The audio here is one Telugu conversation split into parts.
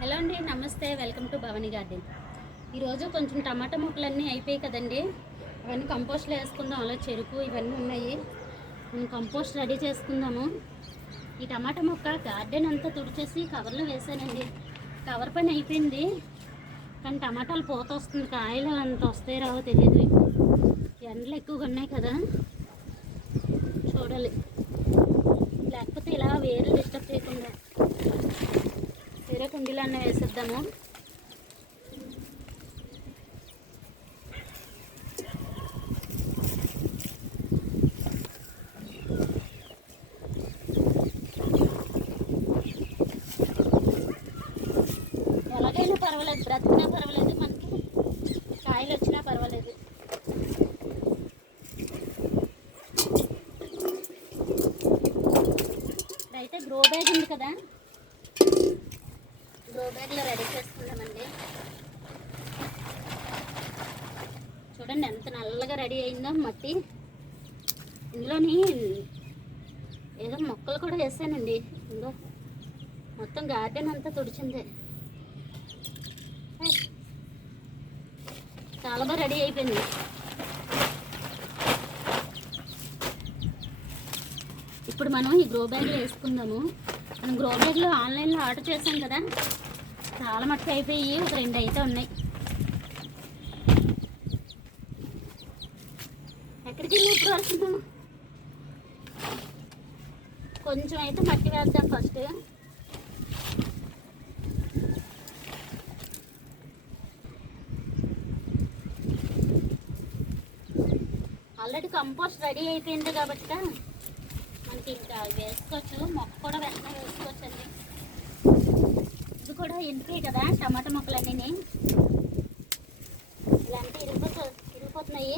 హలో అండి నమస్తే. Welcome to Bhavani garden. ఈరోజు కొంచెం టమాటా ముక్కలన్నీ అయిపోయాయి కదండి. అవన్నీ కంపోస్ట్లో వేసుకుందాం. అలా చెరుకు ఇవన్నీ ఉన్నాయి. మేము కంపోస్ట్ రెడీ చేసుకుందాము. ఈ టమాటా మొక్క గార్డెన్ అంతా తుడిచేసి కవర్లో వేసానండి. కవర్ పని అయిపోయింది. కానీ టమాటాలు పోత వస్తుంది. కాయలు అంత వస్తాయి రావో తెలియదు ఎండలు ఎక్కువగా ఉన్నాయి కదా. చూడాలి. లేకపోతే ఇలా వేరు కుండీలన్నీ వేసేద్దాము. ఎలాగైనా పర్వాలేదు బ్రతికినా పర్వాలేదు మనకి కాయలు వచ్చినా పర్వాలేదు. అయితే గ్రో బ్యాగ్ ఉంది కదా గ్రో బ్యాగ్లో రెడీ చేసుకుందామండి చూడండి ఎంత నల్లగా రెడీ అయిందా మట్టి? ఇందులోని ఏదో మొక్కలు కూడా వేసానండి. ఇందులో మొత్తం గార్డెన్ అంతా తుడిచింది. చాలా బాగా రెడీ అయిపోయింది. ఇప్పుడు మనం ఈ గ్రో బ్యాగ్లో వేసుకుందాము. మనం గ్రో బ్యాగ్లో ఆన్లైన్లో ఆర్డర్ చేసాం కదా. చాలా మట్టుకు అయిపోయి ఒక రెండు అయితే ఉన్నాయి ఎక్కడికి వెళ్ళి ఇప్పుడు వరకు కొంచెం అయితే మట్టి వేద్దాం ఫస్ట్ ఆల్రెడీ కంపోస్ట్ రెడీ అయిపోయింది కాబట్టి మనకి ఇంకా వేసుకోవచ్చు. మొక్క కూడా వెంటనే వేసుకోవచ్చు అండి ఇది కూడా ఇంటికే కదా టమాటా మొక్కలన్నీ. అంటే ఇరిగిపోతు ఇరిగిపోతున్నాయి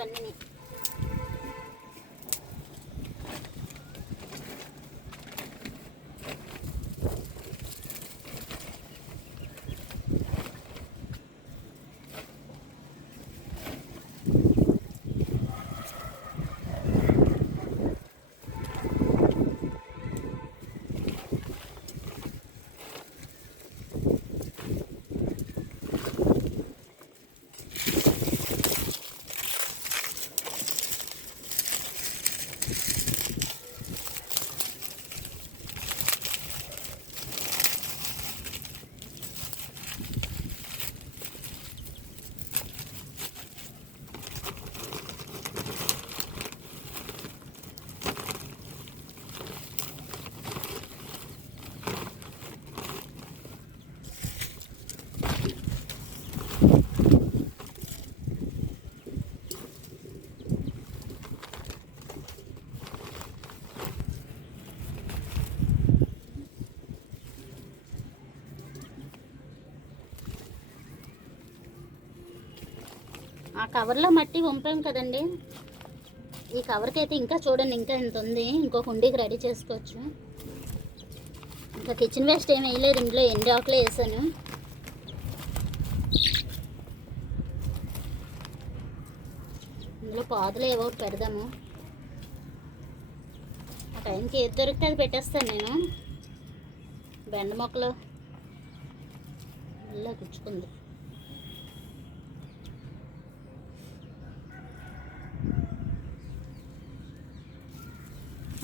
చేసినవి ఆ కవర్లో మట్టి వంపాం కదండి. ఈ కవర్కి అయితే ఇంకా చూడండి ఇంకా ఇంత ఉంది. ఇంకో హుండీకి రెడీ చేసుకోవచ్చు. ఇంకా కిచెన్ వేస్ట్ ఏమి వేయలేదు ఇంట్లో ఎన్ని ఆకులే వేసాను. ఇందులో పాదులు ఏవో పెడదాము. ఆ టైంకి ఏది దొరికితే అది పెట్టేస్తాను నేను. బెండ మొక్కలు. ఇలా గుచ్చుకుంది.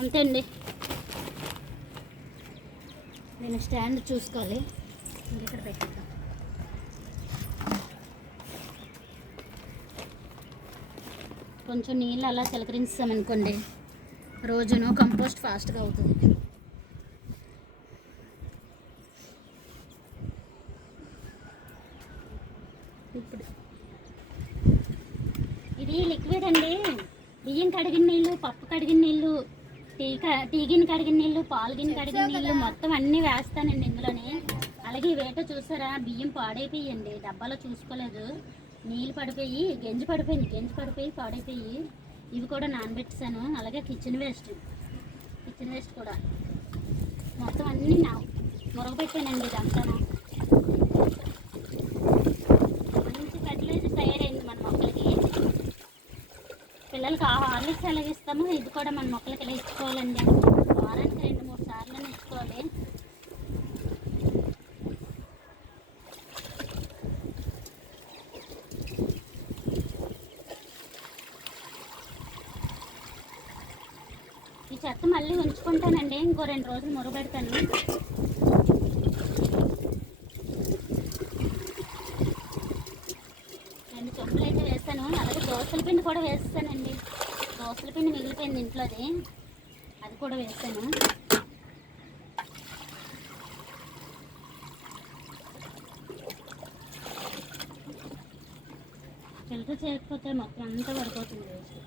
అంతే అండి నేను స్టాండ్ చూసుకోవాలి. ఇక్కడ పెట్టేద్దాం? కొంచెం నీళ్ళు అలా చిలకరించామనుకోండి రోజును కంపోస్ట్ ఫాస్ట్గా అవుతుంది. ఇప్పుడు ఇది లిక్విడ్ అండి. బియ్యం కడిగిన నీళ్ళు పప్పు కడిగిన నీళ్ళు టీ టీ గిన్నె కడిగిన నీళ్ళు పాలు గిన్నె కడిగిన నీళ్ళు మొత్తం అన్నీ వేస్తానండి ఇందులోని. అలాగే వేట చూసారా బియ్యం పాడైపోయండి డబ్బాలో చూసుకోలేదు. నీళ్ళు పడిపోయి గెంజి పడిపోయింది గెంజి పడిపోయి పాడైపోయి. ఇవి కూడా నానబెట్టేసాను అలాగే కిచెన్ వేస్ట్. కిచెన్ వేస్ట్ కూడా. మొత్తం అన్నీ నా మురగపెట్టానండి ఇదంతా మంచి ఫెర్టిలైజర్ తయారైంది మన మొక్కలకి పిల్లలకి ఆ హార్లిక్స్ ఎలాగ ఇస్తామో. ఇది కూడా మన మొక్కలకి ఎలా ఇచ్చుకోవాలండి? వారానికి రెండు మూడు సార్లు ఇచ్చుకోవాలి. ఈ చెత్త మళ్ళీ ఉంచుకుంటానండి. ఇంకో రెండు రోజులు మురగబెడతాను రెండు చెప్పులు అయితే వేస్తాను అలాగే దోసల పిండి కూడా వేస్తానండి పప్పుల పిండి మిగిలిపోయింది ఇంట్లోది. అది కూడా వేస్తాను ఫిల్టర్ చేయకపోతే మొత్తం అంతా పడిపోతుంది వేసి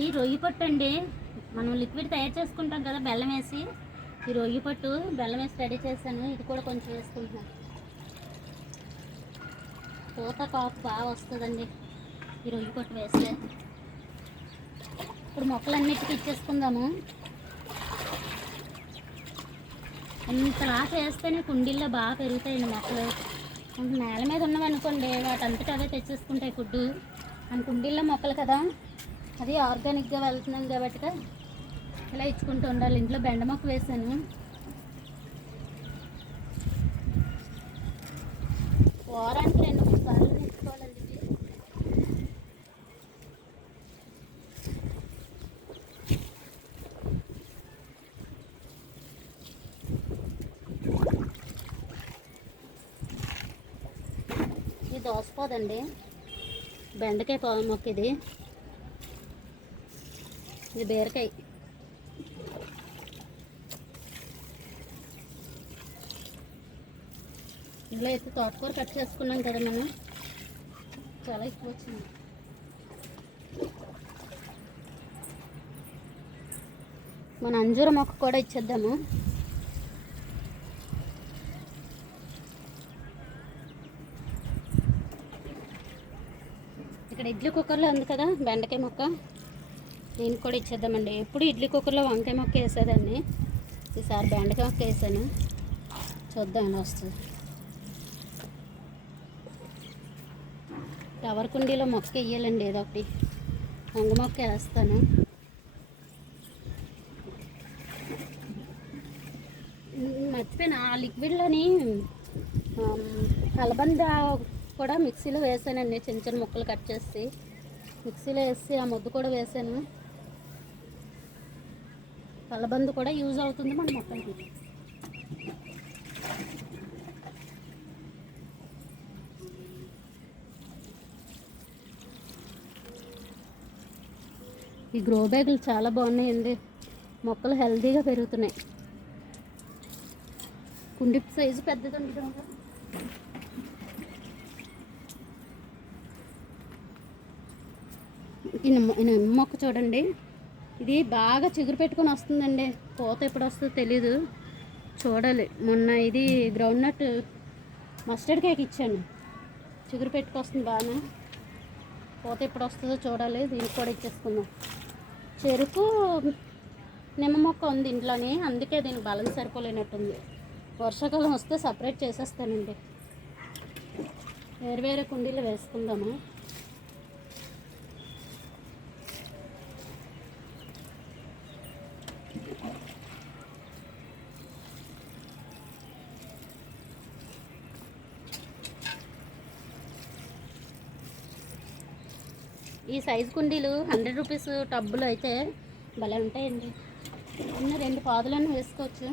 ఇది రొయ్యి పట్టు అండి. మనం లిక్విడ్ తయారు చేసుకుంటాం కదా బెల్లం వేసి. ఈ రొయ్యి పట్టు బెల్లం వేసి రెడీ చేశాను. ఇది కూడా కొంచెం వేసుకుంటున్నాను. పూత కాపు బాగా వస్తుందండి. ఈ రొయ్యి పట్టు వేస్తే. ఇప్పుడు మొక్కలన్నిటికీ ఇచ్చేసుకుందాము. ఇంతలా వేస్తేనే కుండీల్లో బాగా పెరుగుతాయండి మొక్కలు. నేల మీద ఉన్నవనుకోండి వాటి అంతటా అవే తెచ్చేసుకుంటాయి ఫుడ్డు. మన కుండీల్లో మొక్కలు కదా. అది ఆర్గానిక్గా వెళ్తున్నాం కాబట్టి ఇలా ఇచ్చుకుంటూ ఉండాలి. ఇంట్లో బెండ మొక్క వేసాను. వారానికి రెండు మూడు సార్లు తెచ్చుకోవాలండి ఇది. ఇది దోసపోదండి బెండకాయ పొలం మొక్క ఇది. ఇది బీరకాయ. ఇందులో ఎక్కువ తోటకూర కట్ చేసుకున్నాం కదా మనం. చాలా ఎక్కువ వచ్చింది. మన అంజూర మొక్క కూడా ఇచ్చేద్దాము. ఇక్కడ ఇడ్లీ కుక్కర్లో ఉంది కదా బెండకాయ మొక్క. నేను కూడా ఇచ్చేద్దామండి. ఎప్పుడు ఇడ్లీ కుక్కర్లో వంకాయ మొక్క వేసేదాన్ని. ఈసారి బెండకాయ మొక్క వేసాను. చూద్దాం ఎలా వస్తుంది. టవర్ కుండీలో మొక్క వేయాలండి ఏదో ఒకటి. వంగ మొక్క వేస్తాను. మర్చిపోయిన. ఆ లిక్విడ్లోని కలబంద కూడా మిక్సీలో వేసానండి. చిన్న చిన్న ముక్కలు కట్ చేసి మిక్సీలో వేసి ఆ ముద్ద కూడా వేసాను. కలబంద కూడా యూజ్ అవుతుంది మన మొక్కలకి ఈ గ్రో బ్యాగులు చాలా బాగున్నాయండి. మొక్కలు హెల్తీగా పెరుగుతున్నాయి. కుండి సైజు పెద్దది ఉంటుంది ఈ నిమ్మ ఈ నిమ్మ మొక్క చూడండి. ఇది బాగా చిగురు పెట్టుకొని వస్తుందండి. పూత ఎప్పుడు వస్తుందో తెలీదు. చూడాలి. మొన్న ఇది గ్రౌండ్ నట్ మస్టర్డ్ కేక్ ఇచ్చాను. చిగురు పెట్టుకొస్తుంది బాగా పూత ఎప్పుడు వస్తుందో చూడాలి. దీనికి కూడా ఇచ్చేసుకుందాం. చెరుకు నిమ్మ మొక్క ఉంది ఇంట్లోని. అందుకే దీనికి బలం సరిపోలేనట్టుంది. వర్షాకాలం వస్తే సపరేట్ చేసేస్తానండి. వేరు వేరే కుండీలు వేసుకుందాము? ఈ సైజు కుండీలు హండ్రెడ్ రూపీస్ టబ్బులు అయితే భలే ఉంటాయండి. ఉన్న రెండు పాదులను వేసుకోవచ్చు.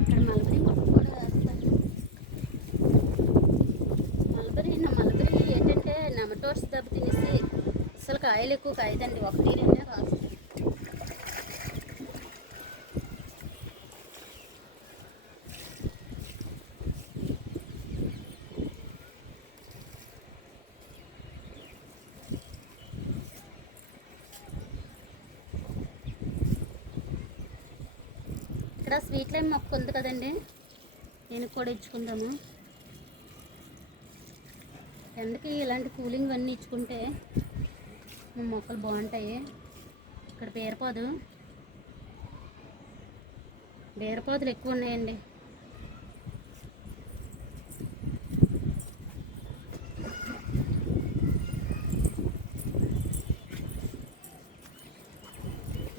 ఇక్కడ మల్బరీ మొక్క కూడా వేస్తాను. మల్బరీ నా మలబరీ ఏంటంటే నెమటోర్స్ దెబ్బ తినేసి అసలు కాయలు ఎక్కువ కాయదండి. ఒకటి రెండే కాస్తాయి. ఇక్కడ స్వీట్ లైమ్ మొక్క ఉంది కదండి? నేను కూడా ఇచ్చుకుందాము? ఎండకి ఇలాంటి కూలింగ్ అన్నీ ఇచ్చుకుంటే మొక్కలు బాగుంటాయి. ఇక్కడ బీరపాదు. బీరపాదులు ఎక్కువ ఉన్నాయండి.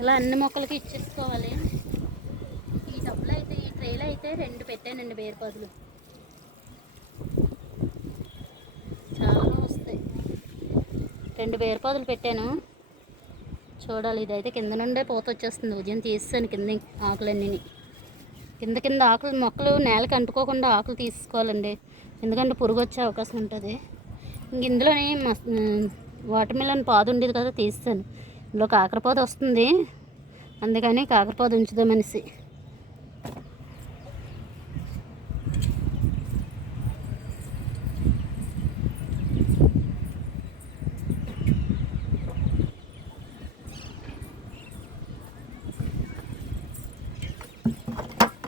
ఇలా అన్ని మొక్కలకి ఇచ్చేసుకోవాలి. ఈ అయితే ఈ ట్రేలో అయితే రెండు పెట్టానండి బీరపాదులు చాలా వస్తాయి. రెండు బీరపాదులు పెట్టాను. చూడాలి ఇదైతే కింద నుండే పోత వచ్చేస్తుంది ఉదయం తీస్తాను కింద ఆకులన్నీ కింద కింద ఆకులు మొక్కలు నేలకు అంటుకోకుండా ఆకులు తీసుకోవాలండి. ఎందుకంటే పురుగు వచ్చే అవకాశం ఉంటుంది. ఇంక ఇందులోనే వాటర్ మిలన్ పాదు ఉండేది కదా తీస్తాను ఇందులో కాకరపాదు వస్తుంది. అందుకని కాకరపాదు ఉంచుదామనేసి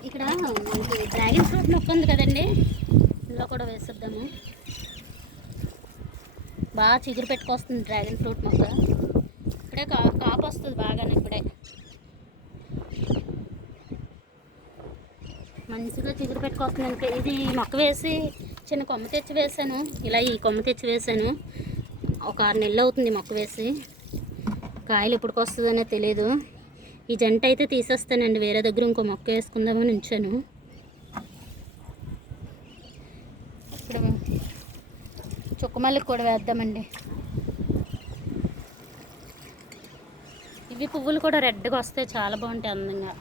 ఇక్కడ మనకి డ్రాగన్ ఫ్రూట్ మొక్క ఉంది కదండి. ఇందులో కూడా వేసేద్దాము. బాగా చిగురు పెట్టుకొస్తుంది డ్రాగన్ ఫ్రూట్ మొక్క. ఇప్పుడే కా కాపు వస్తుంది బాగానే ఇప్పుడే. మంచిగా చిగురు పెట్టుకొస్తుంది ఇంకా. ఇది మొక్క వేసి చిన్న కొమ్మ తెచ్చి వేసాను. ఇలా ఈ కొమ్మ తెచ్చి వేసాను. ఒక ఆరు నెలలు అవుతుంది మొక్క వేసి. కాయలు ఎప్పటికి వస్తుందనే తెలియదు ఈ జంట అయితే తీసేస్తానండి. వేరే దగ్గర ఇంకో మొక్క వేసుకుందామని ఉంచాను ఇప్పుడు చుక్కమల్లికి కూడా వేద్దామండి. ఇవి పువ్వులు కూడా రెడ్గా వస్తాయి చాలా బాగుంటాయి అందంగా.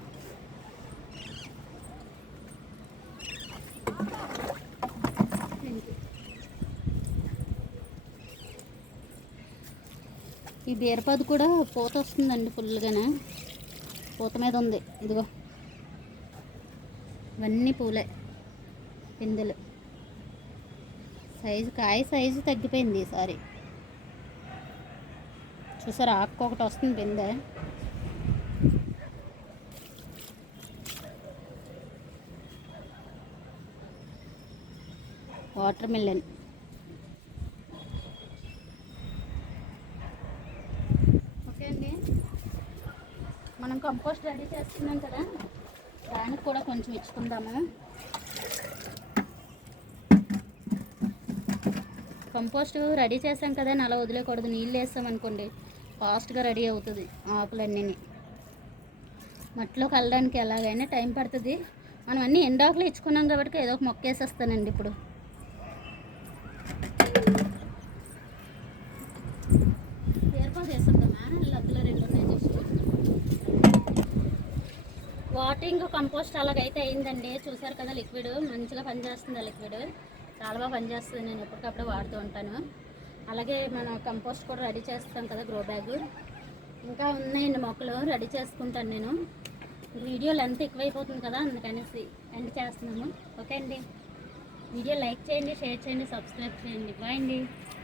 ఈ బీరపాదు కూడా పూత వస్తుందండి ఫుల్గానే పూత మీద ఉంది ఇదిగో. ఇవన్నీ పూలే పిందెలు. సైజు కాయ సైజు తగ్గిపోయింది ఈసారి. చూసారా ఆకు ఒకటి వస్తుంది పిందే వాటర్ మిల్లన్. ఓకే అండి. మనం కంపోస్ట్ రెడీ చేస్తున్నాం కదా దానికి కూడా కొంచెం ఇచ్చుకుందాము. కంపోస్ట్ రెడీ చేసాం కదా అలా వదిలేకూడదు నీళ్ళు వేస్తాం అనుకోండి ఫాస్ట్గా రెడీ అవుతుంది ఆకులన్నీ మట్టిలో కలడానికి ఎలాగైనా టైం పడుతుంది. మనం అన్నీ ఎండాకులు ఇచ్చుకున్నాం కాబట్టి ఏదో ఒక మొక్క వేసేస్తానండి ఇప్పుడు. రెండు ఉన్నాయి చూసి వాటింగ్ కంపోస్ట్ అలాగైతే అయిందండి. చూసారు కదా లిక్విడ్ మంచిగా పనిచేస్తుంది ఆ లిక్విడ్. చాలా బాగా పనిచేస్తుంది. నేను ఎప్పటికప్పుడు వాడుతూ ఉంటాను. అలాగే మన కంపోస్ట్ కూడా రెడీ చేస్తాం కదా గ్రో బ్యాగ్. ఇంకా ఉన్నాయండి మొక్కలు రెడీ చేసుకుంటాను నేను. వీడియో లెంత్ ఎక్కువైపోతుంది కదా అందుకనేసి ఎండ్ చేస్తున్నాము. ఓకే అండి. వీడియో లైక్ చేయండి షేర్ చేయండి సబ్స్క్రైబ్ చేయండి. బాయ్ అండి.